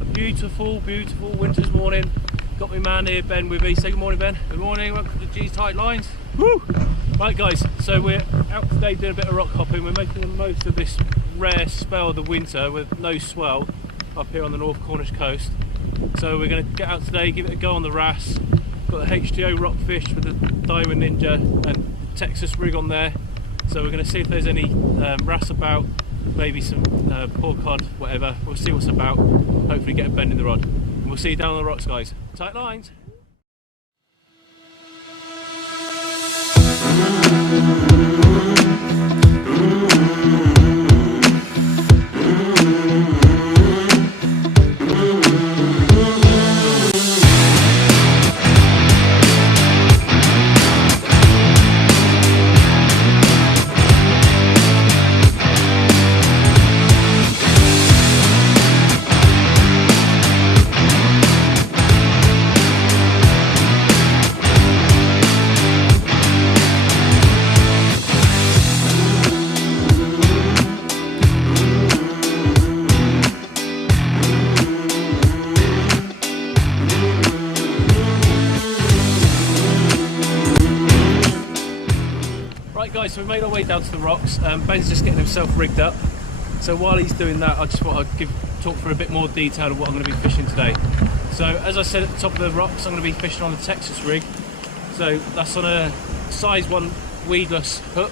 a beautiful, beautiful winter's morning. Got my man here, Ben, with me. Say good morning, Ben. Good morning, welcome to G's Tight Lines. Woo! Right guys, so we're out today doing a bit of rock hopping. We're making the most of this rare spell of the winter with no swell up here on the North Cornish coast. So we're going to get out today, give it a go on the wrasse. Got the H2O rockfish with the Diamond Ninja and Texas rig on there. So we're going to see if there's any wrasse about, maybe some poor cod, whatever. We'll see what's about. Hopefully get a bend in the rod. And we'll see you down on the rocks, guys. Tight lines. Guys, so we made our way down to the rocks. Ben's just getting himself rigged up. So while he's doing that, I just thought I'd talk for a bit more detail of what I'm going to be fishing today. So as I said at the top of the rocks, I'm going to be fishing on the Texas rig. So that's on a size 1 weedless hook,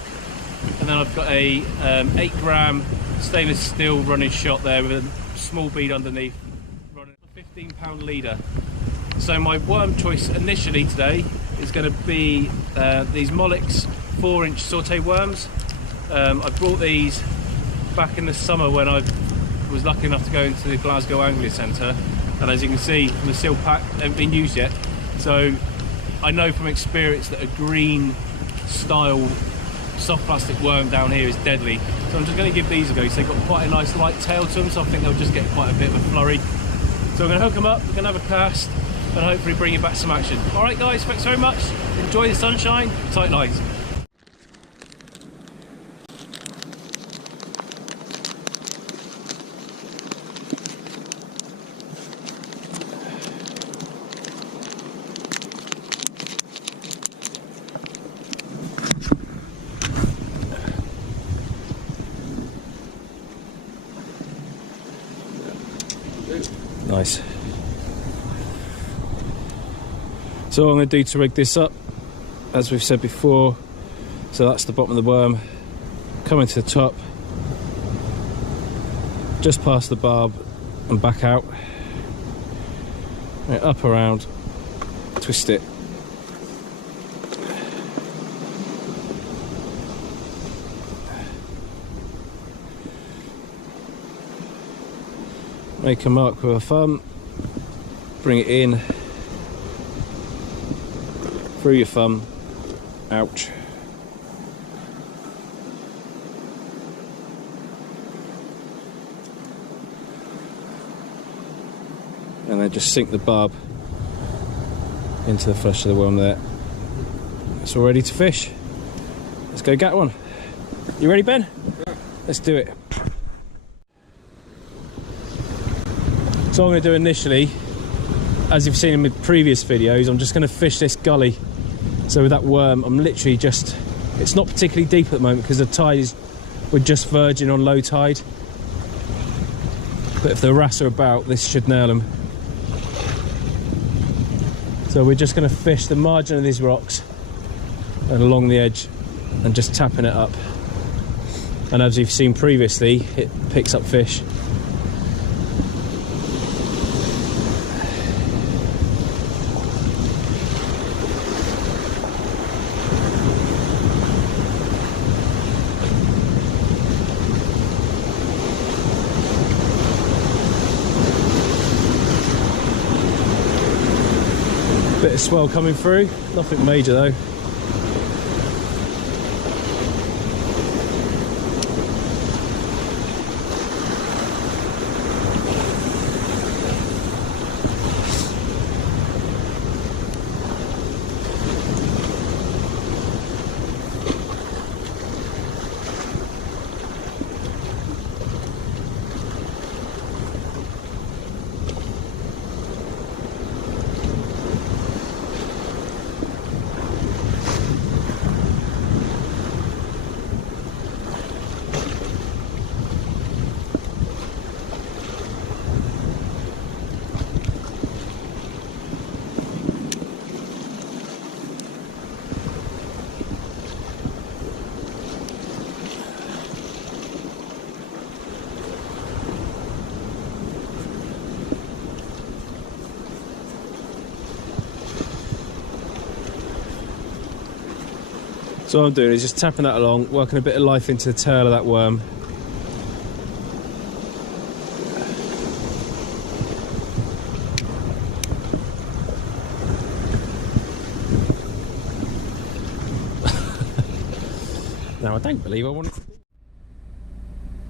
and then I've got a 8-gram stainless steel running shot there with a small bead underneath, running a 15-pound leader. So my worm choice initially today is going to be these Mollick's 4-inch saute worms. I brought these back in the summer when I was lucky enough to go into the Glasgow Angling Centre, and as you can see from the seal pack, they haven't been used yet. So I know from experience that a green style soft plastic worm down here is deadly. So I'm just going to give these a go. So they've got quite a nice light tail to them, so I think they'll just get quite a bit of a flurry. So I'm going to hook them up, we're going to have a cast, and hopefully bring you back some action. Alright guys, thanks very much. Enjoy the sunshine, tight lines. Nice. So what I'm going to do to rig this up, as we've said before, so that's the bottom of the worm, coming to the top, just past the barb and back out, right, up around, twist it, make a mark with a thumb, bring it in, through your thumb, ouch. And then just sink the barb into the flesh of the worm there. It's all ready to fish. Let's go get one. You ready, Ben? Yeah. Let's do it. So what I'm going to do initially, as you've seen in my previous videos, I'm just going to fish this gully. So with that worm, I'm literally just, it's not particularly deep at the moment because the tide is, we're just verging on low tide. But if the wrasse are about, this should nail them. So we're just going to fish the margin of these rocks and along the edge and just tapping it up. And as you've seen previously, it picks up fish. Bit of swell coming through, nothing major though. So what I'm doing is just tapping that along, working a bit of life into the tail of that worm. Now I don't believe I wanted to.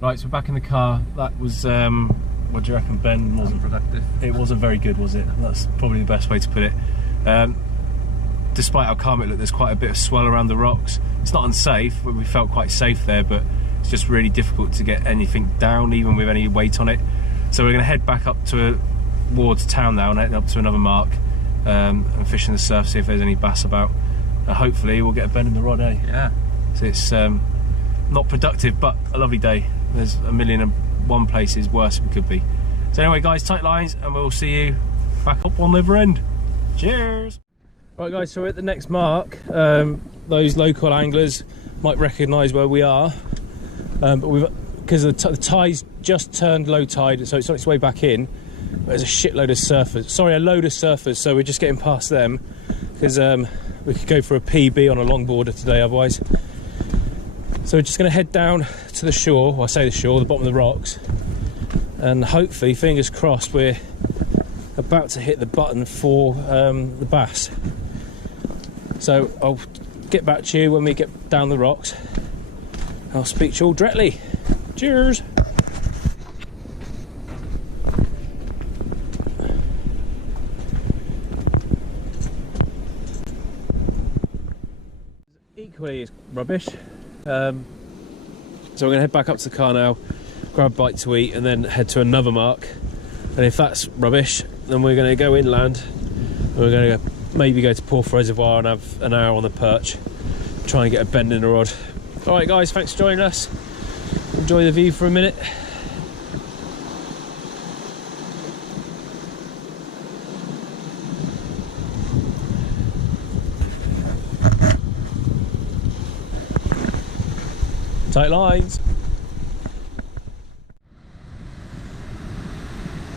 Right, so we're back in the car. That was, what do you reckon, Ben? Wasn't productive. It wasn't very good, was it? That's probably the best way to put it. Despite how calm it looked, there's quite a bit of swell around the rocks. It's not unsafe, we felt quite safe there, but it's just really difficult to get anything down, even with any weight on it. So we're going to head back up towards town now and head up to another mark and fish in the surf, see if there's any bass about. Hopefully we'll get a bend in the rod, eh? Yeah. So it's not productive, but a lovely day. There's a million and one places worse it could be. So anyway guys, tight lines, and we'll see you back up on the other end. Cheers! Right guys, so we're at the next mark. Those local anglers might recognise where we are, but because the tide's just turned low tide, so it's on its way back in. There's a shitload of surfers, sorry, a load of surfers, so we're just getting past them because we could go for a PB on a longboarder today otherwise. So we're just going to head down to the shore, well I say the shore, the bottom of the rocks, and hopefully, fingers crossed, we're about to hit the button for the bass. So I'll get back to you when we get down the rocks. I'll speak to you all directly. Cheers! Equally is rubbish. So we're going to head back up to the car now, grab a bite to eat, and then head to another mark. And if that's rubbish, then we're going to go inland. We're going to maybe go to Porth Reservoir and have an hour on the perch, try and get a bend in the rod. Alright guys, thanks for joining us. Enjoy the view for a minute. Tight lines.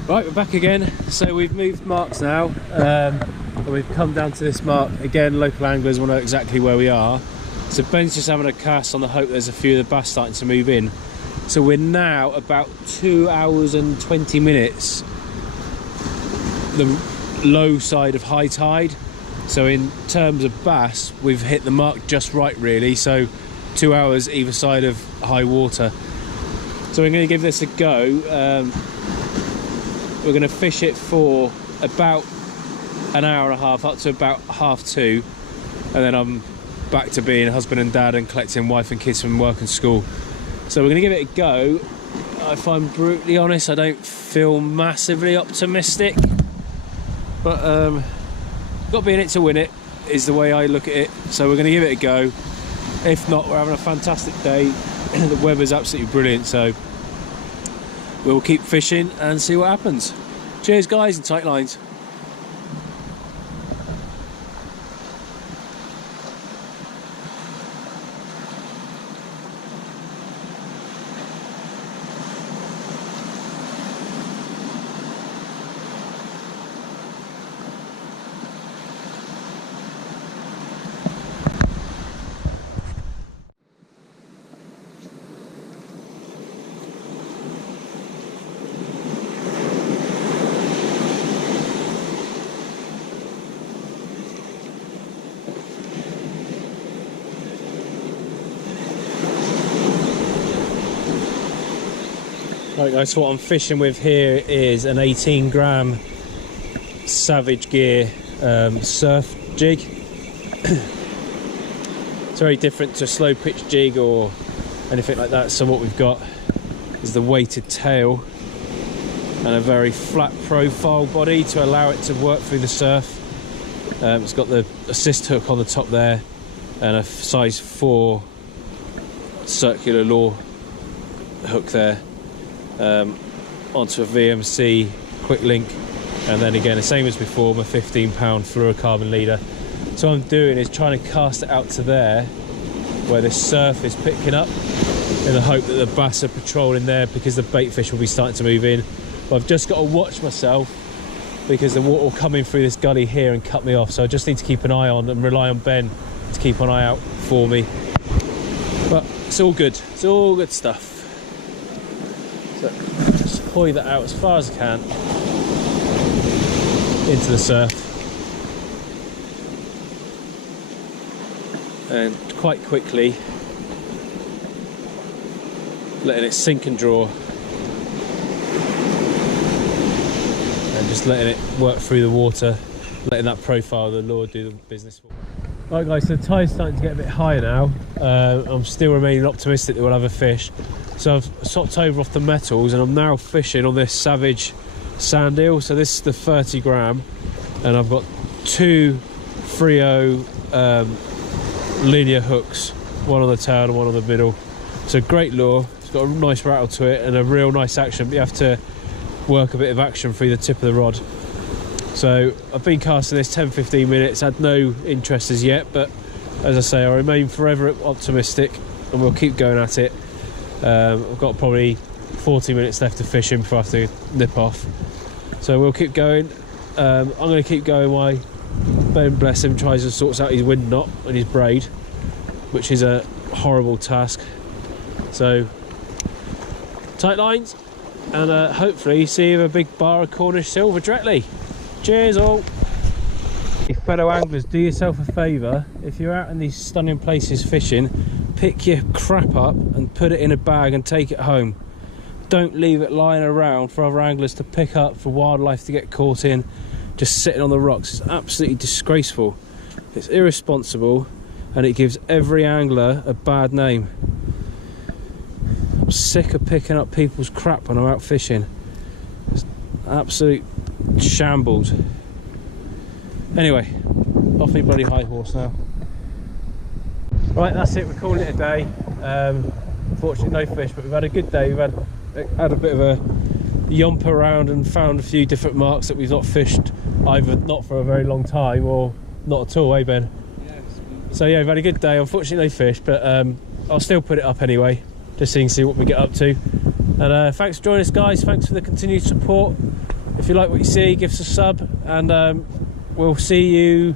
Right, we're back again. So we've moved marks now, and we've come down to this mark again. Local anglers will know exactly where we are. So Ben's just having a cast on the hope there's a few of the bass starting to move in. So we're now about 2 hours and 20 minutes the low side of high tide. So in terms of bass, we've hit the mark just right really. So 2 hours either side of high water. So we're going to give this a go. We're going to fish it for about an hour and a half, up to about 2:30, and then I'm back to being husband and dad and collecting wife and kids from work and school. So we're going to give it a go. If I'm brutally honest, I don't feel massively optimistic, but got to be in it to win it is the way I look at it. So we're going to give it a go. If not, we're having a fantastic day. The weather's absolutely brilliant, so we'll keep fishing and see what happens. Cheers guys, and tight lines. Right guys, so what I'm fishing with here is an 18 gram Savage Gear surf jig. It's very different to a slow pitch jig or anything like that. So what we've got is the weighted tail and a very flat profile body to allow it to work through the surf. It's got the assist hook on the top there and a size 4 circular lure hook there. Onto a VMC quick link, and then again the same as before, my 15-pound fluorocarbon leader. So what I'm doing is trying to cast it out to there where the surf is picking up, in the hope that the bass are patrolling there because the bait fish will be starting to move in. But I've just got to watch myself because the water will come in through this gully here and cut me off, so I just need to keep an eye on and rely on Ben to keep an eye out for me. But it's all good. It's all good stuff. So just hoy that out as far as I can into the surf. And quite quickly letting it sink and draw. And just letting it work through the water, letting that profile of the lure do the business for me. Right guys, so the tide's starting to get a bit higher now. I'm still remaining optimistic that we'll have a fish. So I've socked over off the metals and I'm now fishing on this Savage sand eel. So this is the 30 gram and I've got two Frio linear hooks, one on the tail and one on the middle. It's a great lure, it's got a nice rattle to it and a real nice action, but you have to work a bit of action through the tip of the rod. So I've been casting this 10-15 minutes, had no interest as yet, but as I say, I remain forever optimistic and we'll keep going at it. I've got probably 40 minutes left to fish him before I have to nip off. So we'll keep going. I'm going to keep going while Ben, bless him, tries to sort out his wind knot and his braid, which is a horrible task. So tight lines and hopefully see you a big bar of Cornish silver directly. Cheers all. Fellow anglers, do yourself a favour, if you're out in these stunning places fishing, pick your crap up and put it in a bag and take it home. Don't leave it lying around for other anglers to pick up, for wildlife to get caught in, just sitting on the rocks. It's absolutely disgraceful, it's irresponsible, and it gives every angler a bad name. I'm sick of picking up people's crap when I'm out fishing. It's absolute shambles. Anyway, off me bloody high horse now. Right, that's it, we're calling it a day. Unfortunately no fish, but we've had a good day. We've had a bit of a yomp around and found a few different marks that we've not fished, either not for a very long time or not at all, eh Ben? Yeah, so yeah, we've had a good day. Unfortunately no fish, but I'll still put it up anyway, just so you can see what we get up to. And thanks for joining us guys, thanks for the continued support. If you like what you see, give us a sub, and we'll see you.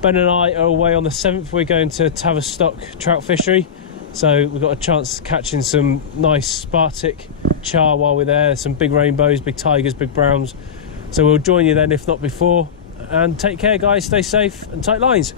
Ben and I are away on the 7th. We're going to Tavistock trout fishery, so we've got a chance of catching some nice Spartic char while we're there, some big rainbows, big tigers, big browns. So we'll join you then if not before, and take care guys, stay safe and tight lines.